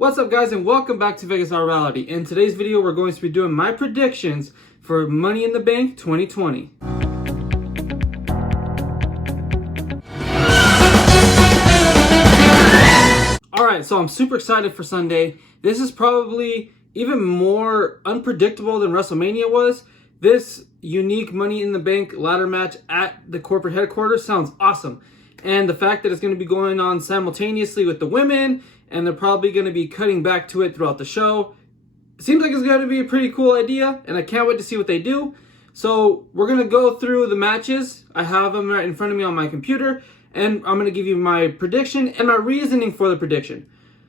What's up, guys, and welcome back to Vegas Reality. In today's video, we're going to be doing my predictions for Money in the Bank 2020. Alright, so I'm super excited for Sunday. This is probably even more unpredictable than WrestleMania was. This unique Money in the Bank ladder match at the corporate headquarters sounds awesome. And the fact that it's going to be going on simultaneously with the women, and they're probably going to be cutting back to it throughout the show, seems like it's going to be a pretty cool idea, and I can't wait to see what they do. So we're going to go through the matches. I have them right in front of me on my computer, and I'm going to give you my prediction and my reasoning for the prediction.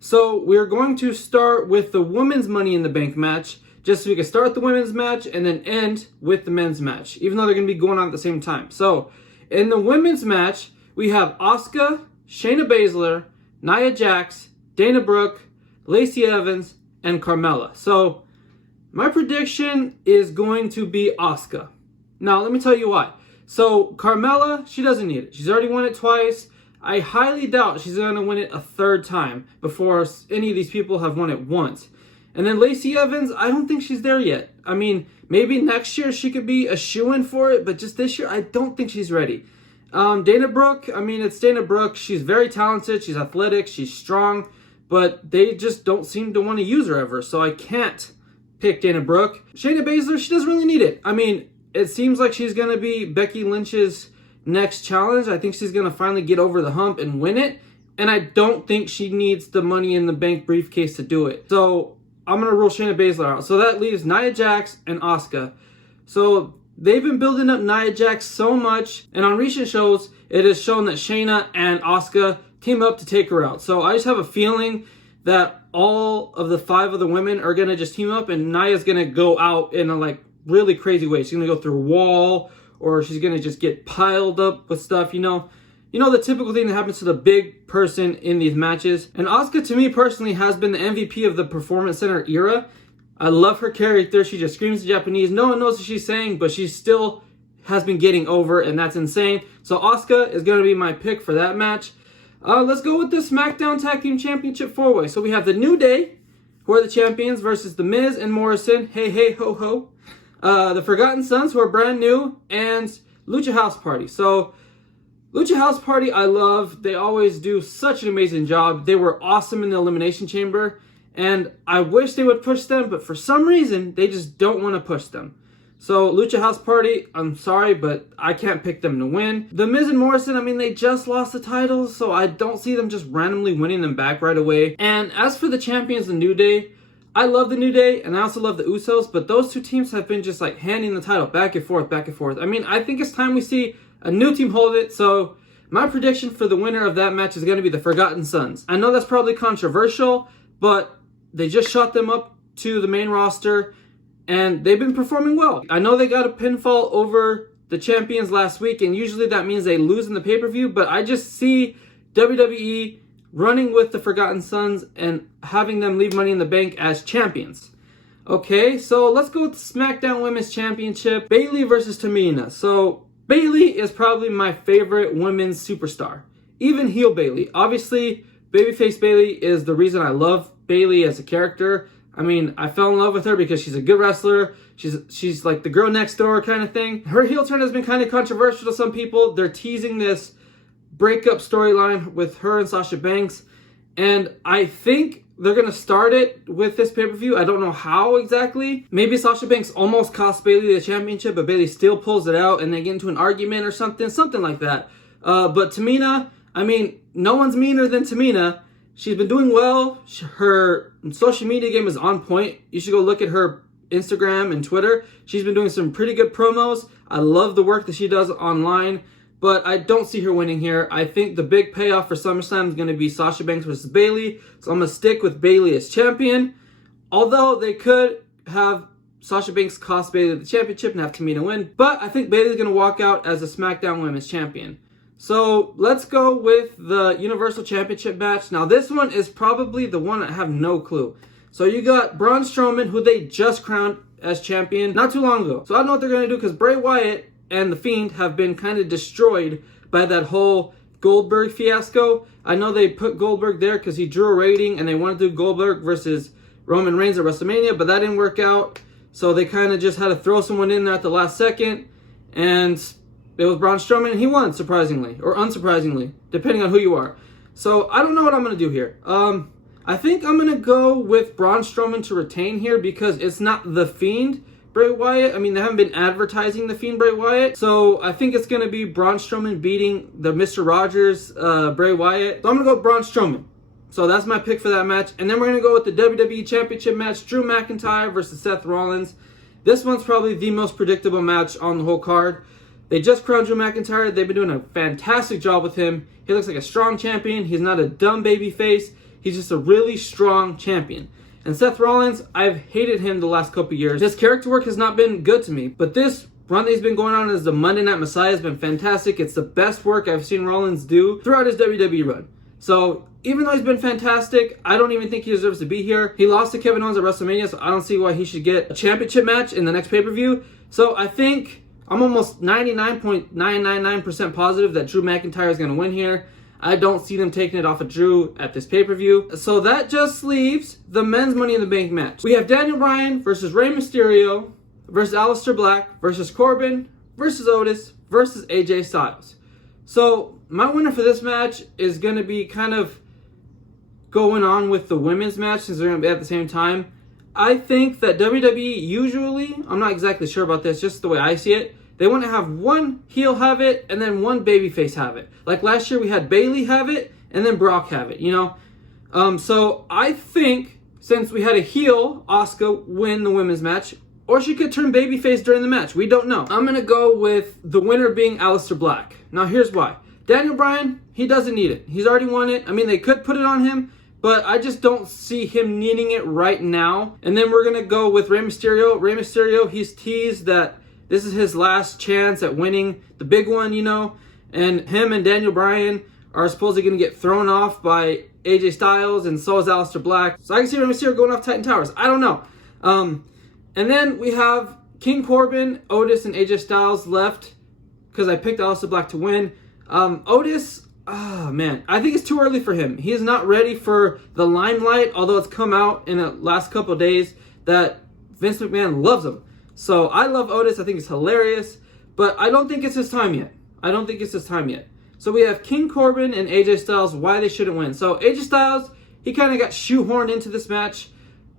So we're going to start with the women's Money in the Bank match, just so we can start the women's match and then end with the men's match, even though they're going to be going on at the same time. So in the women's match, we have Asuka, Shayna Baszler, Nia Jax, Dana Brooke, Lacey Evans, and Carmella. So my prediction is going to be Asuka. Now, let me tell you why. So Carmella, she doesn't need it. She's already won it twice. I highly doubt she's going to win it a third time before any of these people have won it once. And then Lacey Evans, I don't think she's there yet. I mean, maybe next year she could be a shoo-in for it, but just this year, I don't think she's ready. Dana Brooke, I mean, it's Dana Brooke. She's very talented. She's athletic. She's strong. But they just don't seem to want to use her ever. So I can't pick Dana Brooke. Shayna Baszler, she doesn't really need it. I mean, it seems like she's going to be Becky Lynch's next challenge. I think she's going to finally get over the hump and win it. And I don't think she needs the Money in the Bank briefcase to do it. So I'm going to rule Shayna Baszler out. So that leaves Nia Jax and Asuka. So they've been building up Nia Jax so much, and on recent shows, it has shown that Shayna and Asuka team up to take her out. So I just have a feeling that all of the 5 other women are going to just team up, and Nia's going to go out in a really crazy way. She's going to go through a wall, or she's going to just get piled up with stuff, you know the typical thing that happens to the big person in these matches. And Asuka, to me personally, has been the MVP of the Performance Center era. I love her character. She just screams in Japanese. No one knows what she's saying, but she still has been getting over, and that's insane. So Asuka is going to be my pick for that match. Let's go with the Smackdown Tag Team Championship 4-way. So we have the New Day, who are the champions, versus The Miz and Morrison. Hey, hey, ho, ho. The Forgotten Sons, who are brand new, and Lucha House Party. So Lucha House Party, I love. They always do such an amazing job. They were awesome in the Elimination Chamber. And I wish they would push them, but for some reason, they just don't want to push them. So, Lucha House Party, I'm sorry, but I can't pick them to win. The Miz and Morrison, I mean, they just lost the titles, so I don't see them just randomly winning them back right away. And as for the champions, the New Day, I love the New Day, and I also love the Usos, but those two teams have been just handing the title back and forth, back and forth. I mean, I think it's time we see a new team hold it, so my prediction for the winner of that match is going to be the Forgotten Sons. I know that's probably controversial, but they just shot them up to the main roster, and they've been performing well. I know they got a pinfall over the champions last week, and usually that means they lose in the pay-per-view, but I just see WWE running with the Forgotten Sons and having them leave Money in the Bank as champions. Okay, so let's go with the SmackDown Women's Championship. Bayley versus Tamina. So Bayley is probably my favorite women's superstar. Even heel Bayley. Obviously, babyface Bayley is the reason I love Bayley as a character. I mean, I fell in love with her because she's a good wrestler. She's like the girl next door kind of thing. Her heel turn has been kind of controversial to some people. They're teasing this breakup storyline with her and Sasha Banks. And I think they're going to start it with this pay-per-view. I don't know how exactly. Maybe Sasha Banks almost cost Bayley the championship, but Bayley still pulls it out and they get into an argument or something like that. But Tamina, I mean, no one's meaner than Tamina. She's been doing well. Her social media game is on point. You should go look at her Instagram and Twitter. She's been doing some pretty good promos. I love the work that she does online, but I don't see her winning here. I think the big payoff for SummerSlam is going to be Sasha Banks versus Bayley, so I'm going to stick with Bayley as champion. Although they could have Sasha Banks cost Bayley the championship and have Tamina win, but I think Bayley's going to walk out as a SmackDown Women's Champion. So let's go with the Universal Championship match. Now this one is probably the one I have no clue. So you got Braun Strowman, who they just crowned as champion not too long ago. So I don't know what they're going to do because Bray Wyatt and The Fiend have been kind of destroyed by that whole Goldberg fiasco. I know they put Goldberg there because he drew a rating and they wanted to do Goldberg versus Roman Reigns at WrestleMania, but that didn't work out. So they kind of just had to throw someone in there at the last second. And it was Braun Strowman, and he won, surprisingly, or unsurprisingly, depending on who you are. So I don't know what I'm going to do here. I think I'm going to go with Braun Strowman to retain here because it's not The Fiend Bray Wyatt. I mean, they haven't been advertising The Fiend Bray Wyatt. So I think it's going to be Braun Strowman beating the Mr. Rogers Bray Wyatt. So I'm going to go with Braun Strowman. So that's my pick for that match. And then we're going to go with the WWE Championship match, Drew McIntyre versus Seth Rollins. This one's probably the most predictable match on the whole card. They just crowned Drew McIntyre. They've been doing a fantastic job with him. He looks like a strong champion. He's not a dumb baby face. He's just a really strong champion. And Seth Rollins, I've hated him the last couple years. His character work has not been good to me. But this run that he's been going on as the Monday Night Messiah has been fantastic. It's the best work I've seen Rollins do throughout his WWE run. So even though he's been fantastic, I don't even think he deserves to be here. He lost to Kevin Owens at WrestleMania, so I don't see why he should get a championship match in the next pay-per-view. So I think I'm almost 99.999% positive that Drew McIntyre is going to win here. I don't see them taking it off of Drew at this pay-per-view. So that just leaves the men's Money in the Bank match. We have Daniel Bryan versus Rey Mysterio versus Aleister Black versus Corbin versus Otis versus AJ Styles. So my winner for this match is going to be kind of going on with the women's match since they're going to be at the same time. I think that WWE usually, I'm not exactly sure about this, just the way I see it, they want to have one heel have it and then one babyface have it. Like last year we had Bayley have it and then Brock have it, you know? So I think since we had a heel, Asuka, win the women's match, or she could turn babyface during the match. We don't know. I'm going to go with the winner being Aleister Black. Now here's why. Daniel Bryan, he doesn't need it. He's already won it. I mean, they could put it on him, but I just don't see him needing it right now. And then we're going to go with Rey Mysterio. Rey Mysterio, he's teased that this is his last chance at winning the big one, you know. And him and Daniel Bryan are supposedly going to get thrown off by AJ Styles, and so is Aleister Black. So I can see Rey Mysterio going off Titan Towers. I don't know. And then we have King Corbin, Otis, and AJ Styles left because I picked Aleister Black to win. Otis, man, I think it's too early for him. He is not ready for the limelight, although it's come out in the last couple of days that Vince McMahon loves him. So I love Otis. I think it's hilarious, but I don't think it's his time yet. So we have King Corbin and AJ Styles, why they shouldn't win. So AJ Styles, he kind of got shoehorned into this match.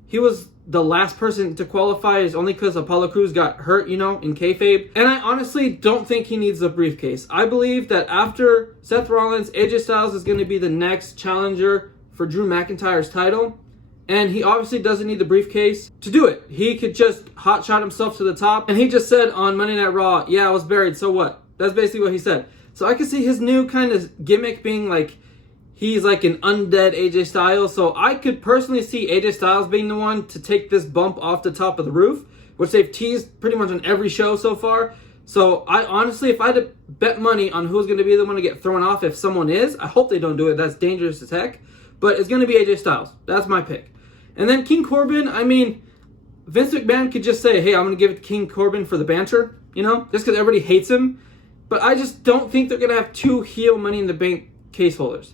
He was the last person to qualify is only because Apollo Crews got hurt, you know, in kayfabe. And I honestly don't think he needs a briefcase. I believe that after Seth Rollins, AJ Styles is going to be the next challenger for Drew McIntyre's title. And he obviously doesn't need the briefcase to do it. He could just hotshot himself to the top. And he just said on Monday Night Raw, yeah, I was buried, so what? That's basically what he said. So I could see his new kind of gimmick being like, he's like an undead AJ Styles. So I could personally see AJ Styles being the one to take this bump off the top of the roof, which they've teased pretty much on every show so far. So I honestly, if I had to bet money on who's going to be the one to get thrown off, if someone is, I hope they don't do it. That's dangerous as heck. But it's going to be AJ Styles. That's my pick. And then King Corbin, I mean, Vince McMahon could just say, hey, I'm going to give it to King Corbin for the banter, you know, just because everybody hates him. But I just don't think they're going to have two heel Money in the Bank case holders.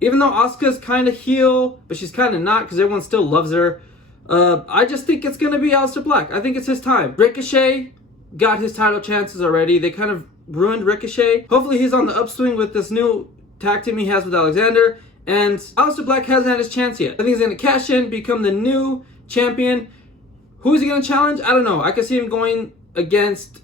Even though Asuka's kind of heel, but she's kind of not because everyone still loves her. I just think it's going to be Aleister Black. I think it's his time. Ricochet got his title chances already. They kind of ruined Ricochet. Hopefully he's on the upswing with this new tag team he has with Alexander. And Aleister Black hasn't had his chance yet. I think he's going to cash in, become the new champion. Who is he going to challenge? I don't know. I could see him going against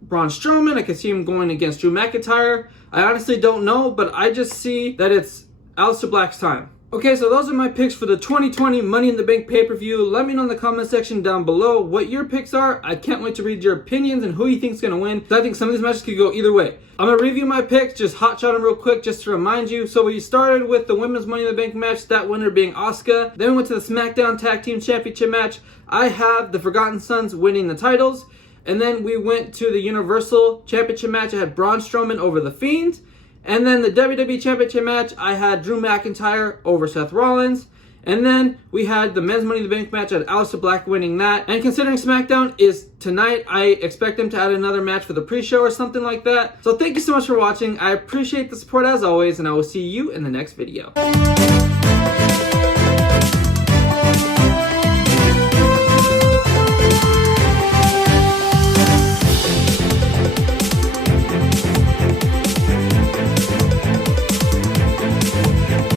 Braun Strowman. I could see him going against Drew McIntyre. I honestly don't know, but I just see that it's Aleister Black's time. Okay, so those are my picks for the 2020 Money in the Bank pay-per-view. Let me know in the comment section down below what your picks are. I can't wait to read your opinions and who you think is going to win. I think some of these matches could go either way. I'm going to review my picks, just hotshot them real quick just to remind you. So we started with the Women's Money in the Bank match, that winner being Asuka. Then we went to the Smackdown Tag Team Championship match. I have the Forgotten Sons winning the titles. And then we went to the Universal Championship match. I had Braun Strowman over The Fiend. And then the WWE Championship match, I had Drew McIntyre over Seth Rollins. And then we had the men's Money in the Bank match at Aleister Black winning that. And considering SmackDown is tonight, I expect them to add another match for the pre-show or something like that. So thank you so much for watching. I appreciate the support as always, and I will see you in the next video.